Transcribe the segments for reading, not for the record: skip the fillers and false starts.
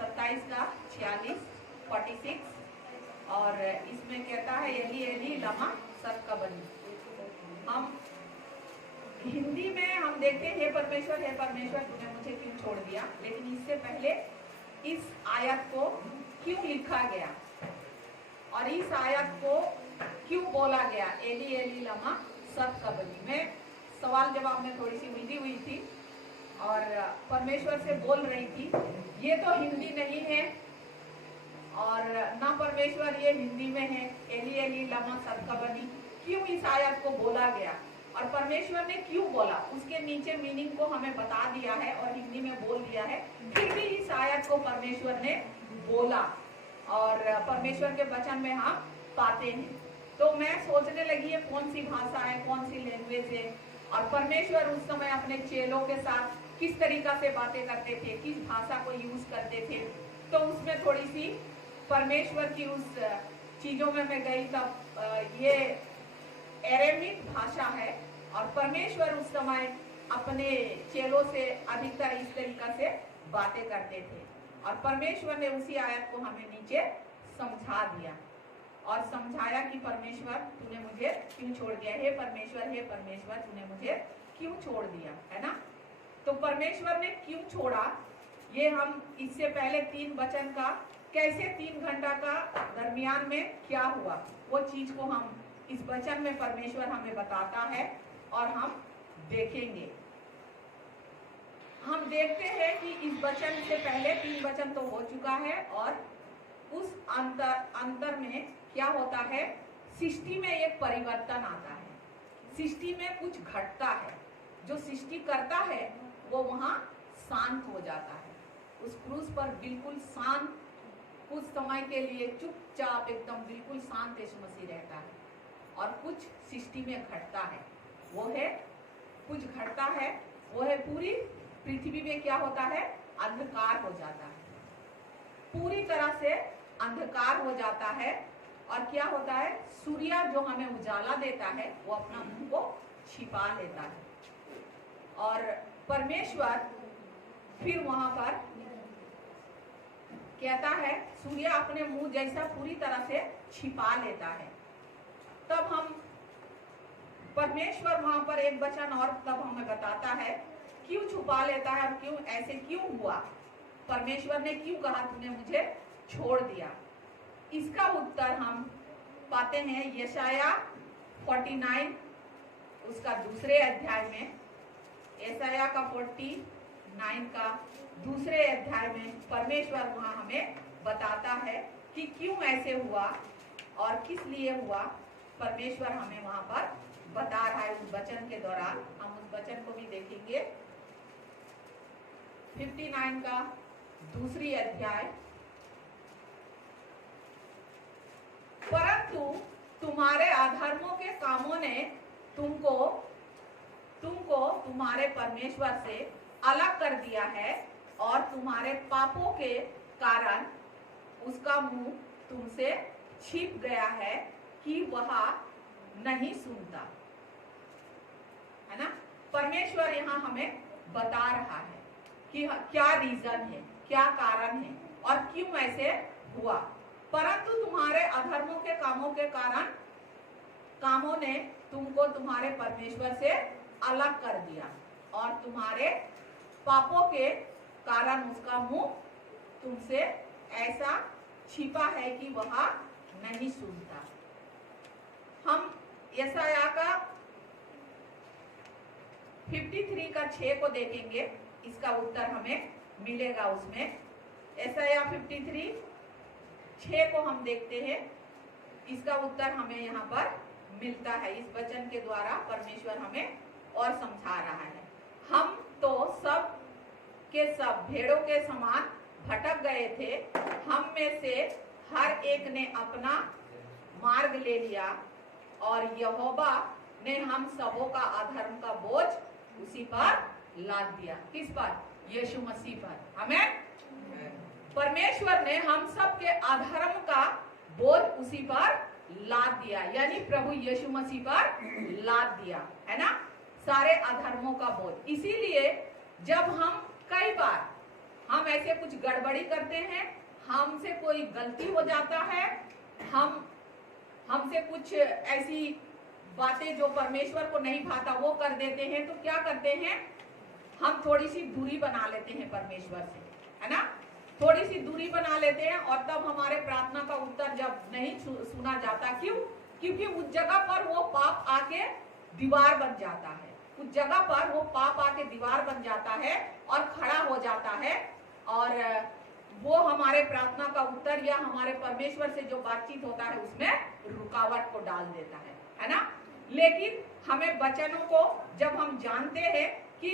27 का 46 46 और इसमें कहता है एली एली लमा सबक्तनी। हम हिंदी में हम देखते हैं हे परमेश्वर तूने मुझे क्यों छोड़ दिया, लेकिन इससे पहले इस आयत को क्यों लिखा गया और इस आयत को क्यों बोला गया एली एली लमा सबक्तनी। मैं सवाल जवाब में थोड़ी सी उलझी हुई थी और परमेश्वर से बोल रही थी, ये तो हिंदी नहीं है और ना परमेश्वर ये हिंदी में है, एली एली लमा सबक्तनी क्यों इस आयत को बोला गया और परमेश्वर ने क्यों बोला, उसके नीचे मीनिंग को हमें बता दिया है और हिंदी में बोल दिया है। फिर भी इस आयत को परमेश्वर ने बोला और परमेश्वर के वचन में हम पाते हैं। तो मैं सोचने लगी है कौन सी भाषा है, कौन सी लैंग्वेज है और परमेश्वर उस समय अपने चेलों के साथ किस तरीका से बातें करते थे, किस भाषा को यूज करते थे। तो उसमें थोड़ी सी परमेश्वर की उस चीजों में मैं गई। तब ये एरेमिक भाषा है और परमेश्वर उस समय अपने चेलों से अधिकतर इस तरीका से बातें करते थे और परमेश्वर ने उसी आयत को हमें नीचे समझा दिया और समझाया कि परमेश्वर तूने मुझे क्यों छोड़ दिया, हे परमेश्वर तूने मुझे क्यों छोड़ दिया, है ना। तो परमेश्वर ने क्यों छोड़ा, ये हम इससे पहले 3 वचन का कैसे 3 घंटा का दरमियान में क्या हुआ वो चीज को हम इस वचन में परमेश्वर हमें बताता है और हम देखेंगे। हम देखते हैं कि इस वचन से पहले 3 वचन तो हो चुका है और उस अंतर में क्या होता है, सृष्टि में एक परिवर्तन आता है, सृष्टि में कुछ घटता है। जो सृष्टि करता है वो वहां शांत हो जाता है, उस क्रूस पर बिल्कुल शांत, कुछ समय के लिए चुपचाप एकदम बिल्कुल शांत यीशु मसीह रहता है। और कुछ सृष्टि में घटता है, वो है कुछ घटता है, वो है पूरी पृथ्वी में क्या होता है, अंधकार हो जाता है, पूरी तरह से अंधकार हो जाता है। और क्या होता है, सूर्य जो हमें उजाला देता है वो अपना मुंह को छिपा लेता है और परमेश्वर फिर वहां पर कहता है, सूर्य अपने मुंह जैसा पूरी तरह से छिपा लेता है। तब हम परमेश्वर वहां पर एक वचन और तब हमें बताता है क्यों छुपा लेता है और क्यों ऐसे क्यों हुआ, परमेश्वर ने क्यों कहा तूने मुझे छोड़ दिया। इसका उत्तर हम पाते हैं यशाया 49 उसका दूसरे अध्याय में, यशाया का 49 का दूसरे अध्याय में परमेश्वर वहां हमें बताता है कि क्यों ऐसे हुआ और किस लिए हुआ। परमेश्वर हमें वहां पर बता रहा है उस वचन के दौरान। हम उस वचन को भी देखेंगे। 59 का दूसरी अध्याय, परंतु तुम्हारे अधर्मों के कामों ने तुमको तुम्हारे परमेश्वर से अलग कर दिया है और तुम्हारे पापों के कारण उसका मुंह तुमसे छिप गया है कि वह नहीं सुनता, है ना। परमेश्वर यहाँ हमें बता रहा है कि क्या रीजन है, क्या कारण है और क्यों ऐसे हुआ। परंतु तुम्हारे अधर्मों के कामों ने तुमको तुम्हारे परमेश्वर से अलग कर दिया और तुम्हारे पापों के कारण उसका मुंह तुमसे ऐसा छिपा है कि वह नहीं सुनता। हम यशाया का 53 का 6 को देखेंगे, इसका उत्तर हमें मिलेगा उसमें। यशाया 53 6 को हम देखते हैं, इसका उत्तर हमें यहाँ पर मिलता है। इस वचन के द्वारा परमेश्वर हमें और समझा रहा है, हम तो सब के सब भेड़ों के समान भटक गए थे, हम में से हर एक ने अपना मार्ग ले लिया और यहोवा ने हम सबों का अधर्म का बोझ उसी पर लाद दिया। किस पर? यीशु मसीह पर। हमें परमेश्वर ने हम सब के अधर्म का बोझ उसी पर लाद दिया, यानी प्रभु यीशु मसीह पर लाद दिया, है ना, सारे अधर्मों का बोझ। इसीलिए जब हम कई बार हम ऐसे कुछ गड़बड़ी करते हैं, हमसे कोई गलती हो जाता है, हमसे कुछ ऐसी बातें जो परमेश्वर को नहीं भाता वो कर देते हैं, तो क्या करते हैं, हम थोड़ी सी दूरी बना लेते हैं परमेश्वर से, है ना। थोड़ी सी दूरी बना लेते हैं और तब हमारे प्रार्थना का उत्तर जब नहीं सुना जाता, क्यों? क्योंकि उस जगह पर वो पाप आके दीवार बन जाता है, उस जगह पर वो पाप आके दीवार बन जाता है और खड़ा हो जाता है, और वो हमारे प्रार्थना का उत्तर या हमारे परमेश्वर से जो बातचीत होता है उसमें रुकावट को डाल देता है ना। लेकिन हमें वचनों को जब हम जानते हैं कि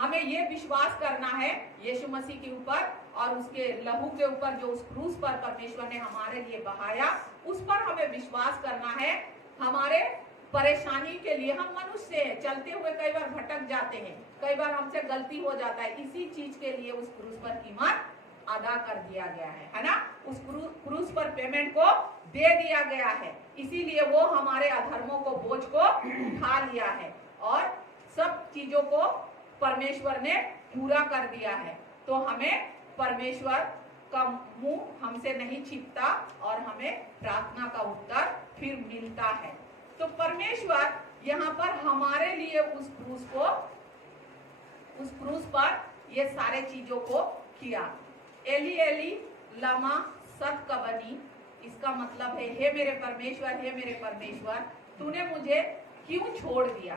हमें ये विश्वास करना है यीशु मसीह के ऊपर और उसके लहू के ऊपर जो उस क्रूस पर परमेश्वर ने हमारे लिए बहाया, उस पर हमें विश्वास करना है। हमारे परेशानी के लिए, हम मनुष्य हैं, चलते हुए कई बार भटक जाते हैं, कई बार हमसे गलती हो जाता है, इसी चीज के लिए उस क्रूस पर कीमत अदा कर दिया गया है ना। उस क्रूस पर पेमेंट को दे दिया गया है, इसीलिए वो हमारे अधर्मों को, बोझ को उठा लिया है और सब चीजों को परमेश्वर ने पूरा कर दिया है। तो हमें परमेश्वर का मुंह हमसे नहीं छिपता और हमें प्रार्थना का उत्तर फिर मिलता है। तो परमेश्वर यहाँ पर हमारे लिए उस क्रूस पर ये सारे चीजों को किया। एली एली लमा सबक्तनी, इसका मतलब है, हे मेरे परमेश्वर तूने मुझे क्यों छोड़ दिया।